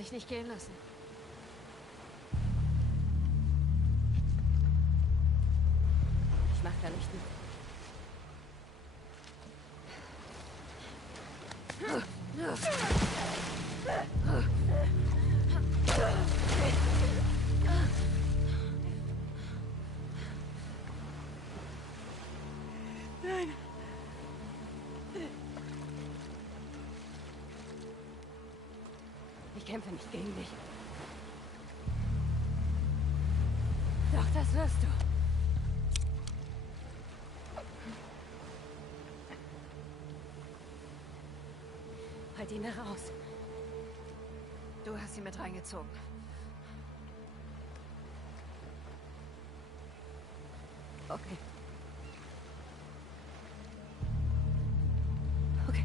ich nicht gehen lassen. Ich mach da nicht mit. Nein. Ich kämpfe nicht gegen dich. Doch, das wirst du. Halt ihn heraus. Du hast sie mit reingezogen. Okay. Okay.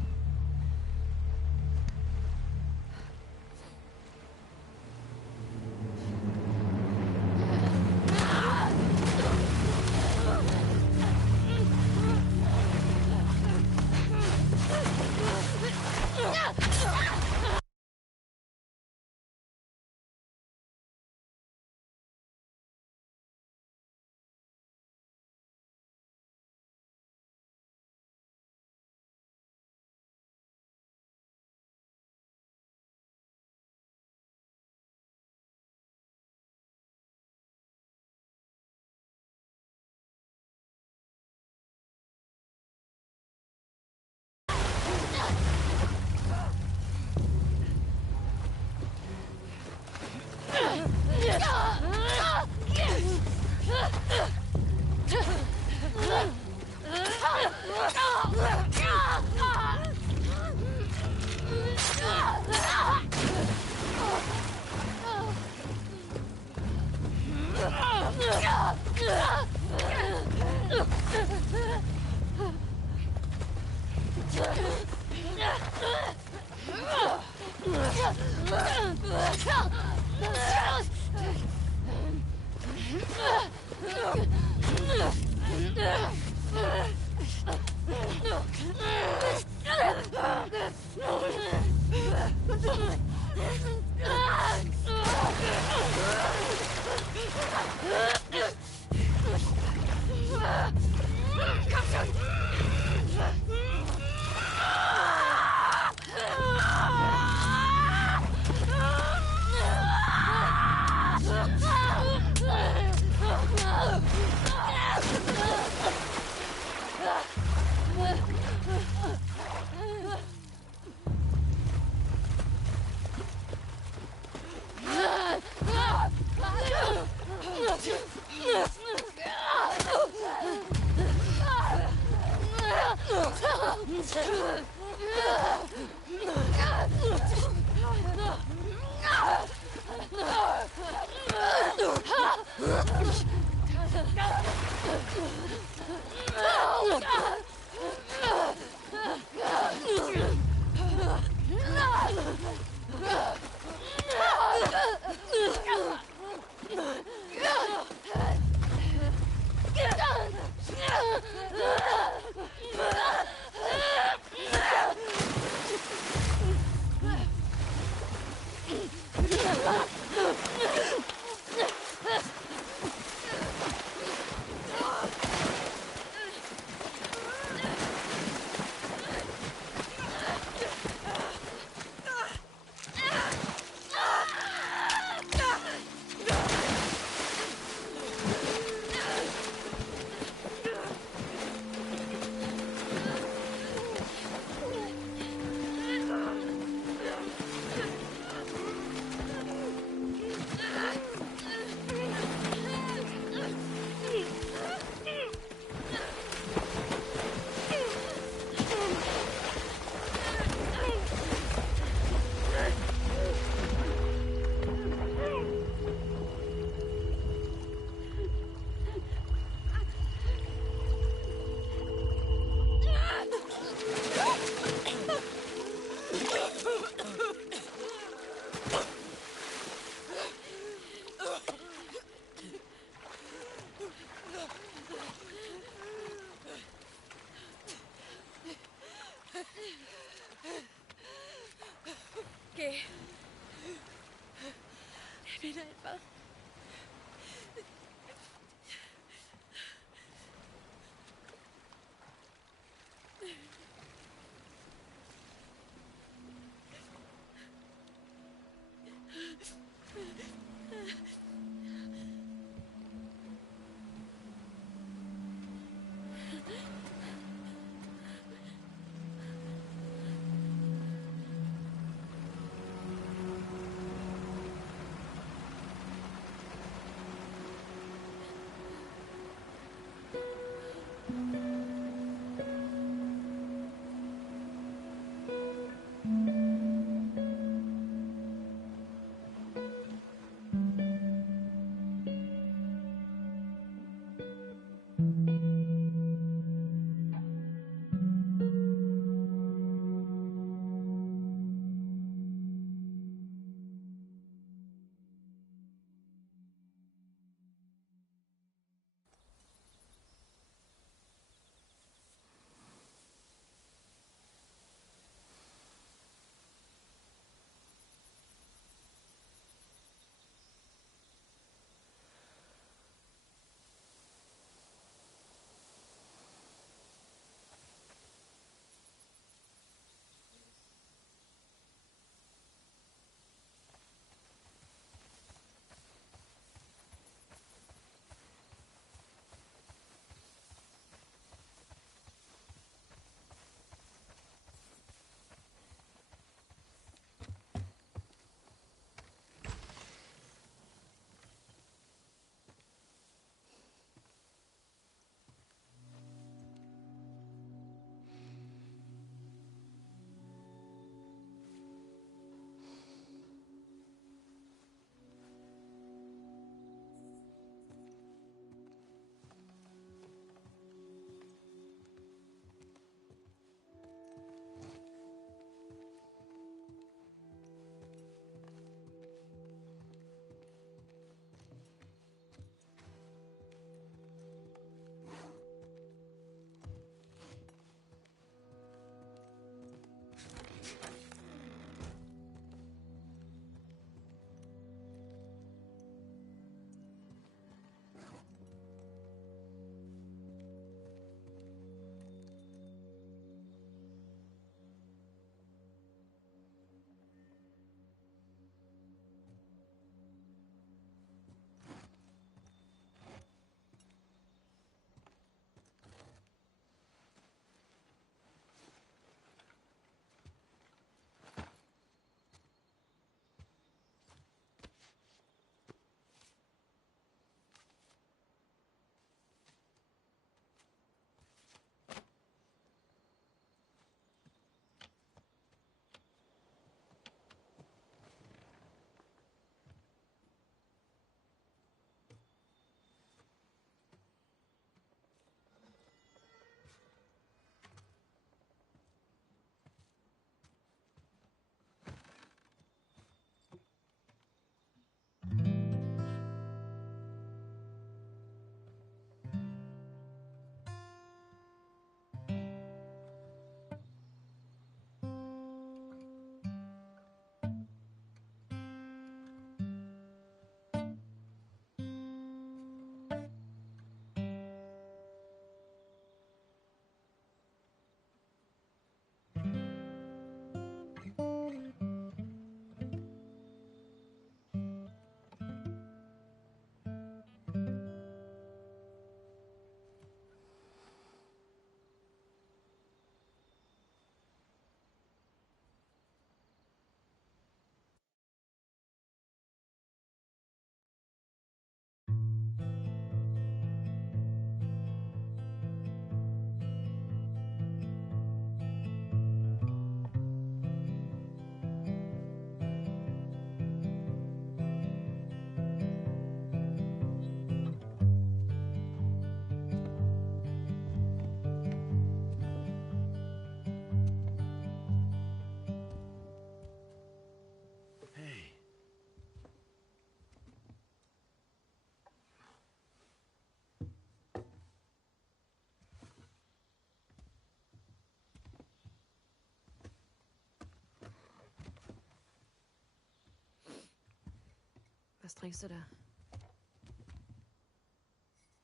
trinkst du da?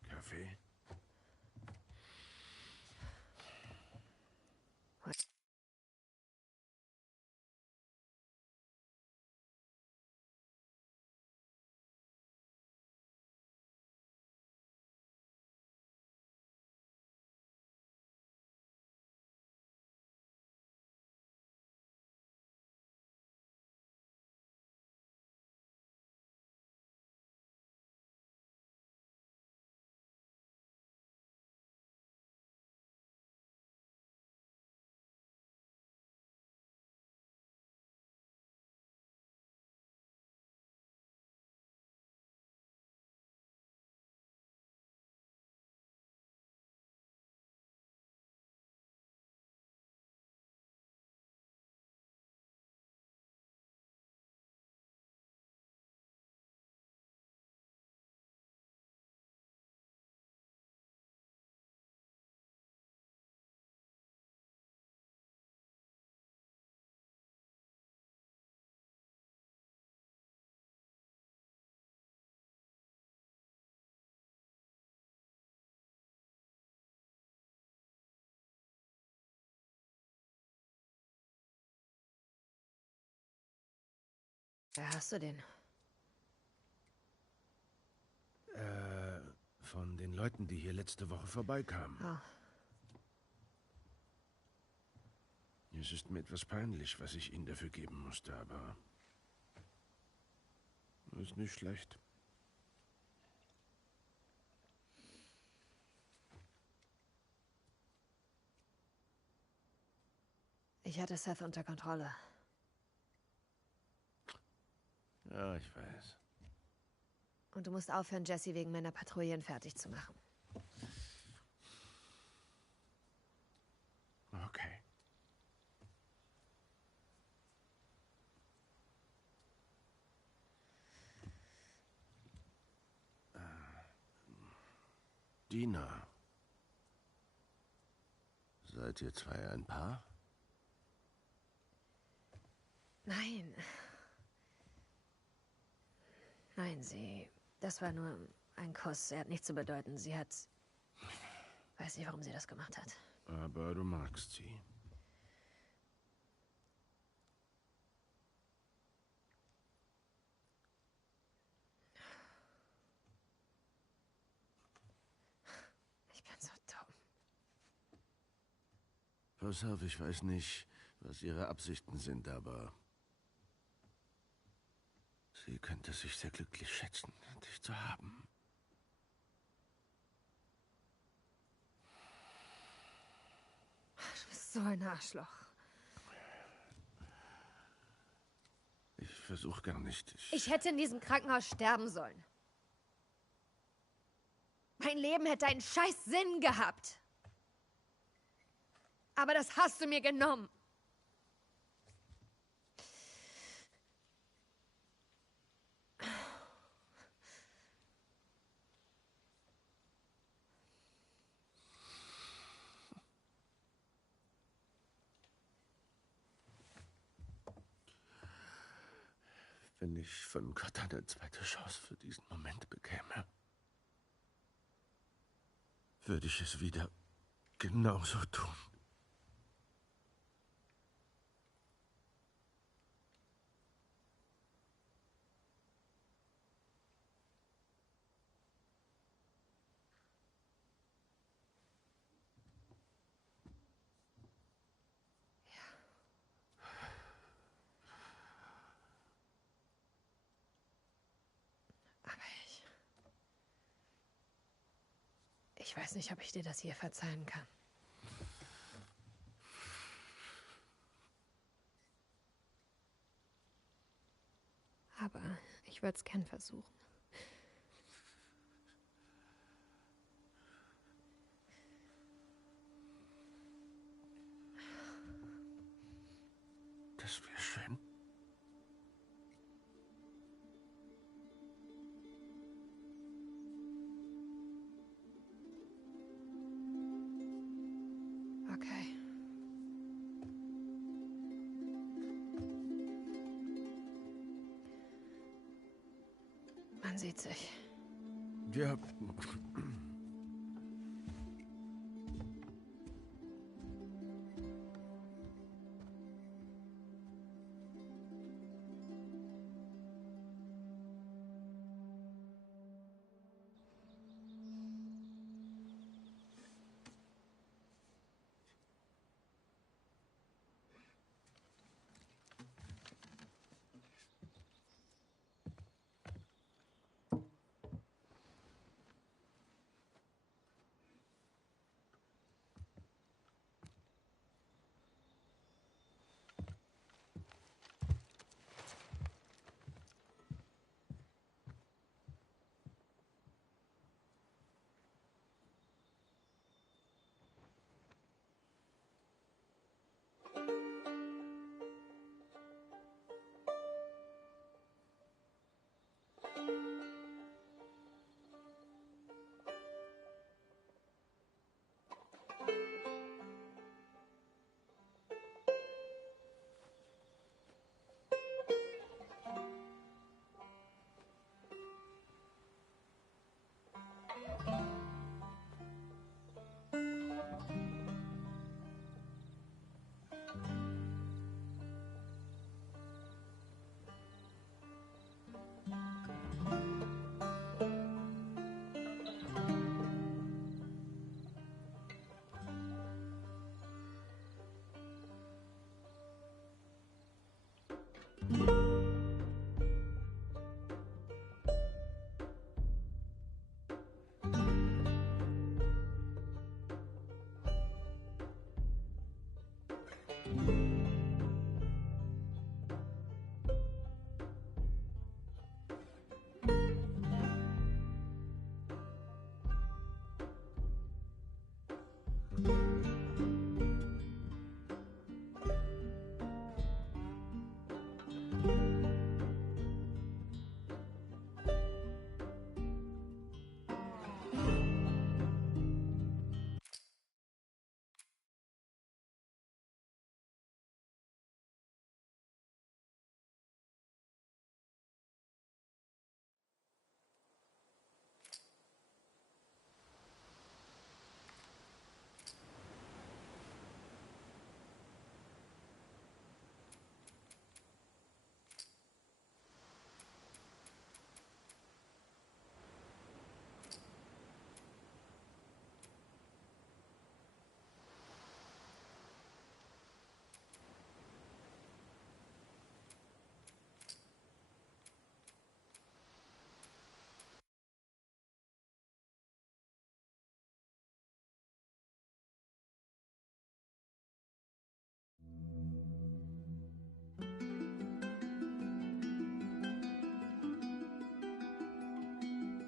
Kaffee? Wer hast du den? Von den Leuten, die hier letzte Woche vorbeikamen. Oh. Es ist mir etwas peinlich, was ich ihnen dafür geben musste, aber... ist nicht schlecht. Ich hatte Seth unter Kontrolle. Ja, ich weiß. Und du musst aufhören, Jesse wegen meiner Patrouillen fertig zu machen. Okay. Dina. Seid ihr zwei ein Paar? Nein. Nein, das war nur ein Kuss. Er hat nichts zu bedeuten. Sie hat... Weiß nicht, warum sie das gemacht hat. Aber du magst sie. Ich bin so dumm. Pass auf, ich weiß nicht, was ihre Absichten sind, aber... sie könnte sich sehr glücklich schätzen, dich zu haben. Du bist so ein Arschloch. Ich versuche gar nicht. Ich hätte in diesem Krankenhaus sterben sollen. Mein Leben hätte einen scheiß Sinn gehabt. Aber das hast du mir genommen. Wenn ich von Gott eine zweite Chance für diesen Moment bekäme, würde ich es wieder genauso tun. Aber ich weiß nicht, ob ich dir das hier verzeihen kann. Aber ich würde es gern versuchen. Das wäre schön. Okay. Man sieht sich. Ja.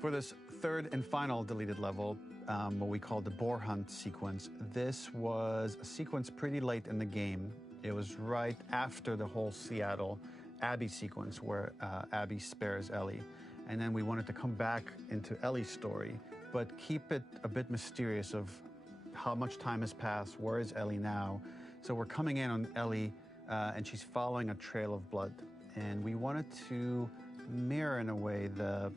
For this third and final deleted level, what we call the boar hunt sequence, this was a sequence pretty late in the game. It was right after the whole Seattle Abby sequence where Abby spares Ellie. And then we wanted to come back into Ellie's story, but keep it a bit mysterious of how much time has passed, where is Ellie now? So we're coming in on Ellie, and she's following a trail of blood. And we wanted to mirror, in a way, the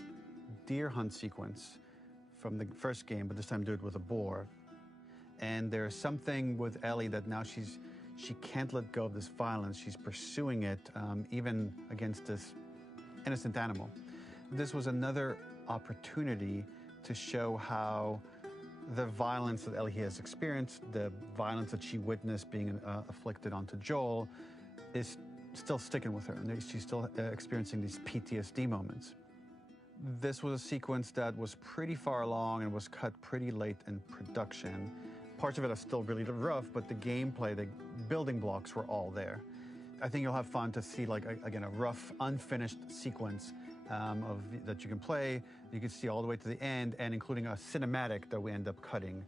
deer hunt sequence from the first game, but this time do it with a boar. And there's something with Ellie that now she can't let go of this violence. She's pursuing it, even against this innocent animal. This was another opportunity to show how the violence that Ellie has experienced, the violence that she witnessed being afflicted onto Joel, is still sticking with her, and she's still experiencing these PTSD moments. This was a sequence that was pretty far along and was cut pretty late in production. Parts of it are still really rough, but the gameplay, the building blocks were all there. I think you'll have fun to see, like, again, a rough, unfinished sequence that you can play. You can see all the way to the end, and including a cinematic that we end up cutting.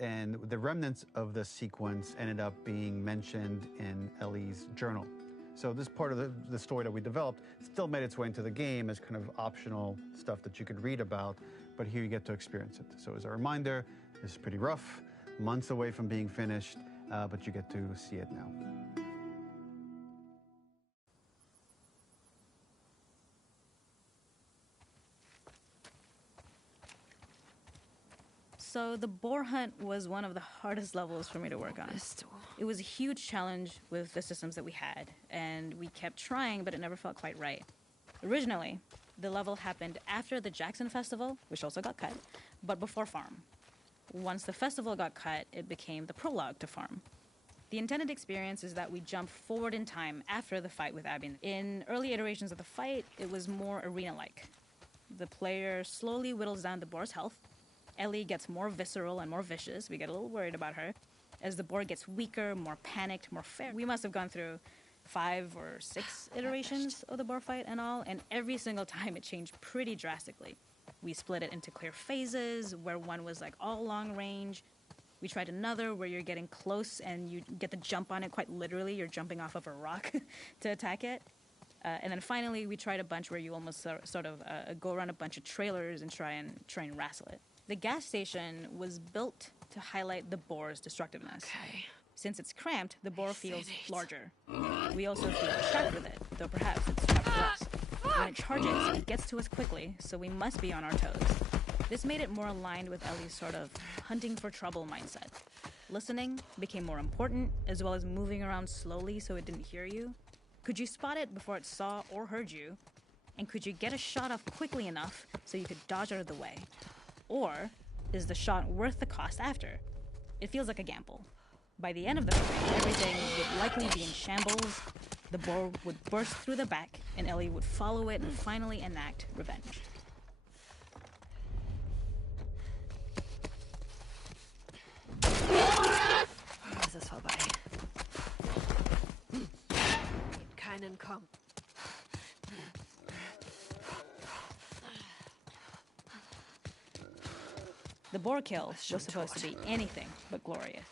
And the remnants of the sequence ended up being mentioned in Ellie's journal. So this part of the story that we developed still made its way into the game as kind of optional stuff that you could read about, but here you get to experience it. So as a reminder, this is pretty rough, months away from being finished, but you get to see it now. So the boar hunt was one of the hardest levels for me to work on. It was a huge challenge with the systems that we had, and we kept trying, but it never felt quite right. Originally, the level happened after the Jackson Festival, which also got cut, but before Farm. Once the festival got cut, it became the prologue to Farm. The intended experience is that we jump forward in time after the fight with Abby. In early iterations of the fight, it was more arena-like. The player slowly whittles down the boar's health. Ellie gets more visceral and more vicious. We get a little worried about her. As the boar gets weaker, more panicked, more fair. We must have gone through 5 or 6 iterations of the boar fight and all, and every single time it changed pretty drastically. We split it into clear phases, where one was like all long range. We tried another where you're getting close and you get the jump on it quite literally. You're jumping off of a rock to attack it. And then finally, we tried a bunch where you almost sort of go around a bunch of trailers and try and wrestle it. The gas station was built to highlight the boar's destructiveness. Okay. Since it's cramped, the boar feels larger. We also feel trapped with it, though perhaps it's trapped with us. When it charges, it gets to us quickly, so we must be on our toes. This made it more aligned with Ellie's sort of hunting for trouble mindset. Listening became more important, as well as moving around slowly so it didn't hear you. Could you spot it before it saw or heard you? And could you get a shot off quickly enough so you could dodge out of the way? Or is the shot worth the cost after? It feels like a gamble. By the end of the fight, everything would likely be in shambles, the boar would burst through the back, and Ellie would follow it and finally enact revenge. Es ist vorbei. Keinen Komm. The boar kill was supposed to be anything but glorious.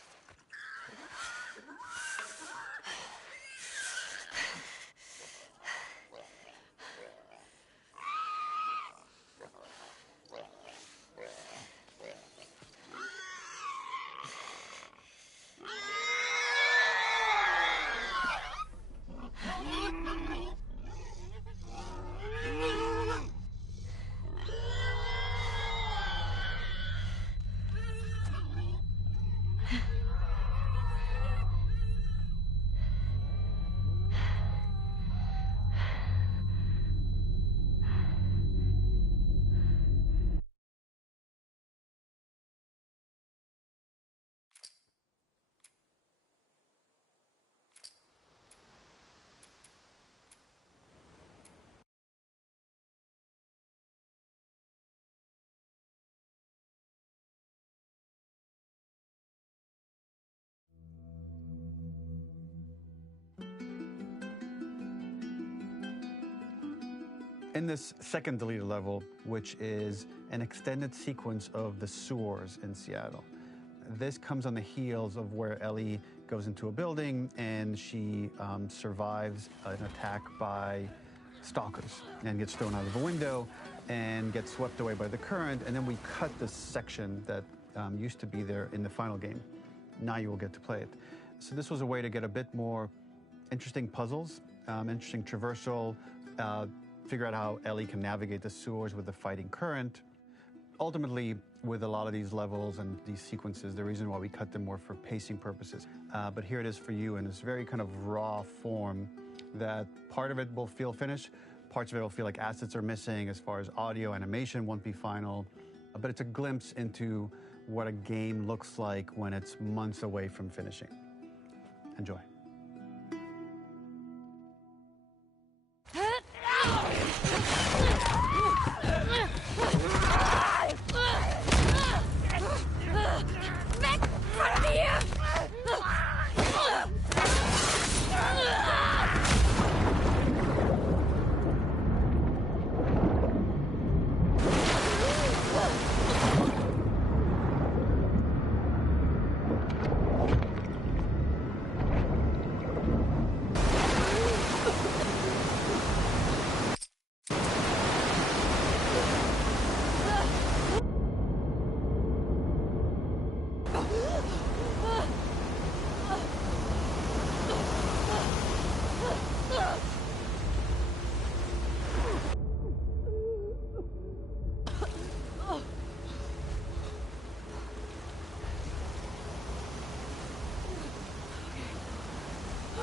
In this second deleted level, which is an extended sequence of the sewers in Seattle, this comes on the heels of where Ellie goes into a building and she survives an attack by stalkers and gets thrown out of a window and gets swept away by the current, and then we cut this section that used to be there in the final game. Now you will get to play it. So this was a way to get a bit more interesting puzzles, interesting traversal, figure out how Ellie can navigate the sewers with the fighting current. Ultimately, with a lot of these levels and these sequences, the reason why we cut them were for pacing purposes. But here it is for you in this very kind of raw form that part of it will feel finished, parts of it will feel like assets are missing as far as audio, animation won't be final, but it's a glimpse into what a game looks like when it's months away from finishing. Enjoy.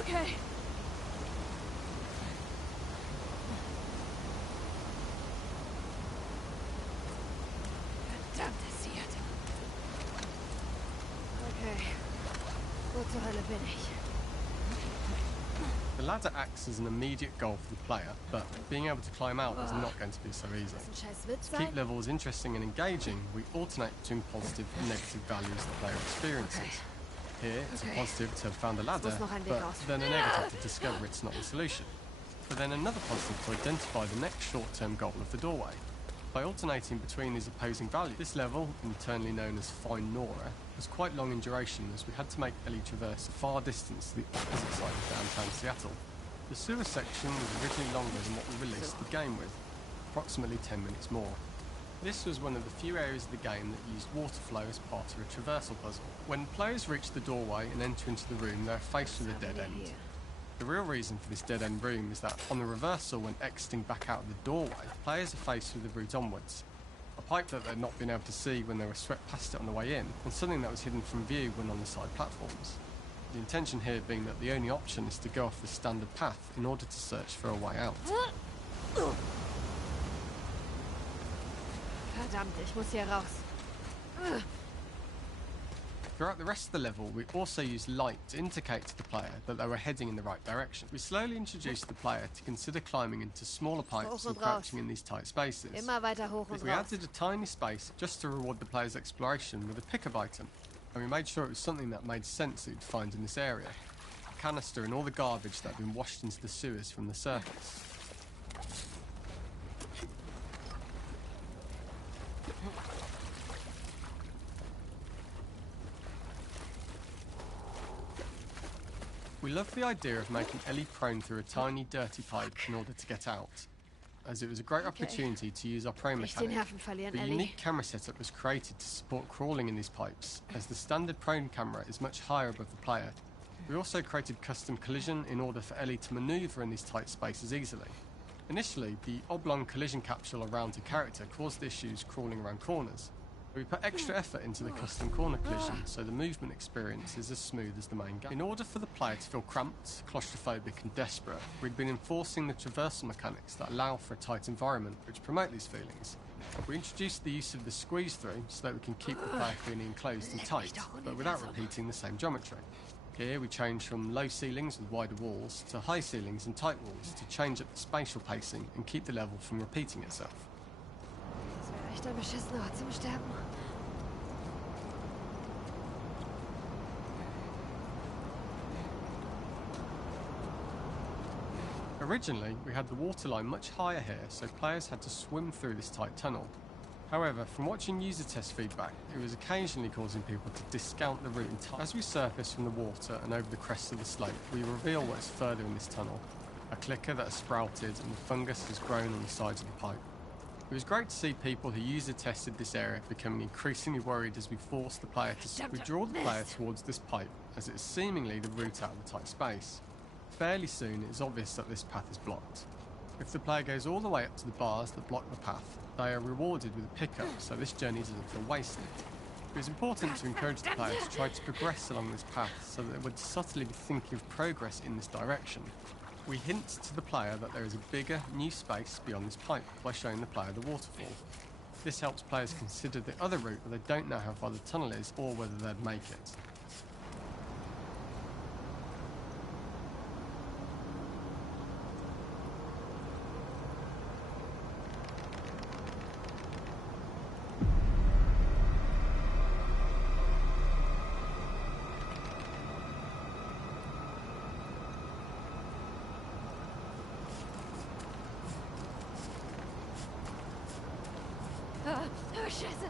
Okay. Verdammtes Seattle. Okay. Wo zur Hölle bin ich? The ladder acts as an immediate goal for the player, but being able to climb out is not going to be so easy. Das ist ein scheiß Witz To keep levels interesting and engaging, we alternate between positive and negative values the player experiences. Here, it's a positive to have found a ladder, but then a negative to discover it's not the solution. But then another positive to identify the next short-term goal of the doorway. By alternating between these opposing values, this level, internally known as Find Nora, was quite long in duration as we had to make Ellie traverse a far distance to the opposite side of downtown Seattle. The sewer section was originally longer than what we released the game with, approximately 10 minutes more. This was one of the few areas of the game that used water flow as part of a traversal puzzle. When players reach the doorway and enter into the room, they're faced with a dead end. The real reason for this dead-end room is that on the reversal, when exiting back out of the doorway, players are faced with the route onwards. A pipe that they'd not been able to see when they were swept past it on the way in, and something that was hidden from view when on the side platforms. The intention here being that the only option is to go off the standard path in order to search for a way out. Verdammt, ich muss hier raus. Throughout the rest of the level, we also used light to indicate to the player that they were heading in the right direction. We slowly introduced the player to consider climbing into smaller pipes and crouching in these tight spaces. Immer weiter hoch und We raus. added a tiny space just to reward the player's exploration with a pickup item, and we made sure it was something that made sense that you'd find in this area. A canister and all the garbage that had been washed into the sewers from the surface. We loved the idea of making Ellie prone through a tiny, dirty pipe in order to get out, as it was a great opportunity to use our prone Nicht den mechanic. Nerven verlieren, The Ellie. unique camera setup was created to support crawling in these pipes, as the standard prone camera is much higher above the player. We also created custom collision in order for Ellie to manoeuvre in these tight spaces easily. Initially, the oblong collision capsule around her character caused issues crawling around corners. We put extra effort into the custom corner collision, so the movement experience is as smooth as the main game. In order for the player to feel cramped, claustrophobic and desperate, we'd been enforcing the traversal mechanics that allow for a tight environment, which promote these feelings. We introduced the use of the squeeze through so that we can keep the player feeling enclosed and tight, but without repeating the same geometry. Here we changed from low ceilings with wider walls to high ceilings and tight walls to change up the spatial pacing and keep the level from repeating itself. Das wäre echt ein beschissener Ort zum Sterben. Originally, we had the waterline much higher here, so players had to swim through this tight tunnel. However, from watching user test feedback, it was occasionally causing people to discount the route entirely. As we surface from the water and over the crest of the slope, we reveal what is further in this tunnel. A clicker that has sprouted and fungus has grown on the sides of the pipe. It was great to see people who user tested this area becoming increasingly worried as we forced the player to... We draw the player towards this pipe, as it is seemingly the route out of the tight space. Fairly soon, it is obvious that this path is blocked. If the player goes all the way up to the bars that block the path, they are rewarded with a pickup, so this journey doesn't feel wasted. It was important to encourage the player to try to progress along this path so that they would subtly be thinking of progress in this direction. We hint to the player that there is a bigger, new space beyond this pipe by showing the player the waterfall. This helps players consider the other route where they don't know how far the tunnel is or whether they'd make it. Oh, Scheiße.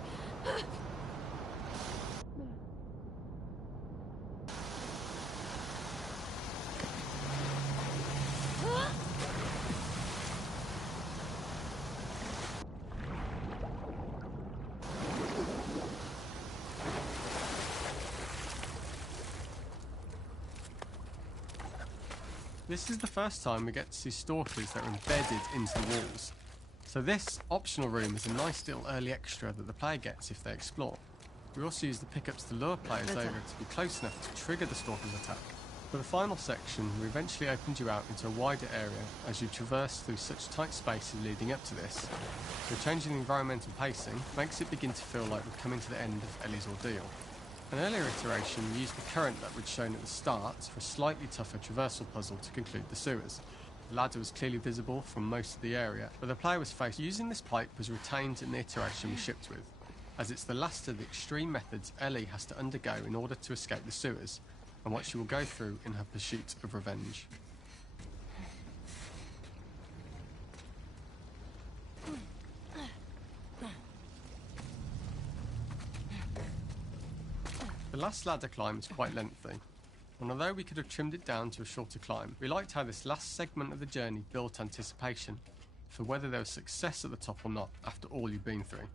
This is the first time we get to see stalkers that are embedded into the walls. So this optional room is a nice little early extra that the player gets if they explore. We also use the pickups to lure players over to be close enough to trigger the stalker's attack. For the final section, we eventually opened you out into a wider area as you traverse through such tight spaces leading up to this. So changing the environmental pacing makes it begin to feel like we're coming to the end of Ellie's ordeal. An earlier iteration used the current that we'd shown at the start for a slightly tougher traversal puzzle to conclude the sewers. The ladder was clearly visible from most of the area, but the player was faced using this pipe was retained in the iteration we shipped with, as it's the last of the extreme methods Ellie has to undergo in order to escape the sewers, and what she will go through in her pursuit of revenge. The last ladder climb is quite lengthy, and although we could have trimmed it down to a shorter climb, we liked how this last segment of the journey built anticipation for whether there was success at the top or not after all you've been through.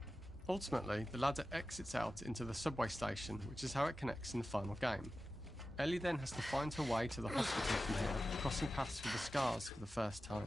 Ultimately, the ladder exits out into the subway station, which is how it connects in the final game. Ellie then has to find her way to the hospital from here, crossing paths with the scars for the first time.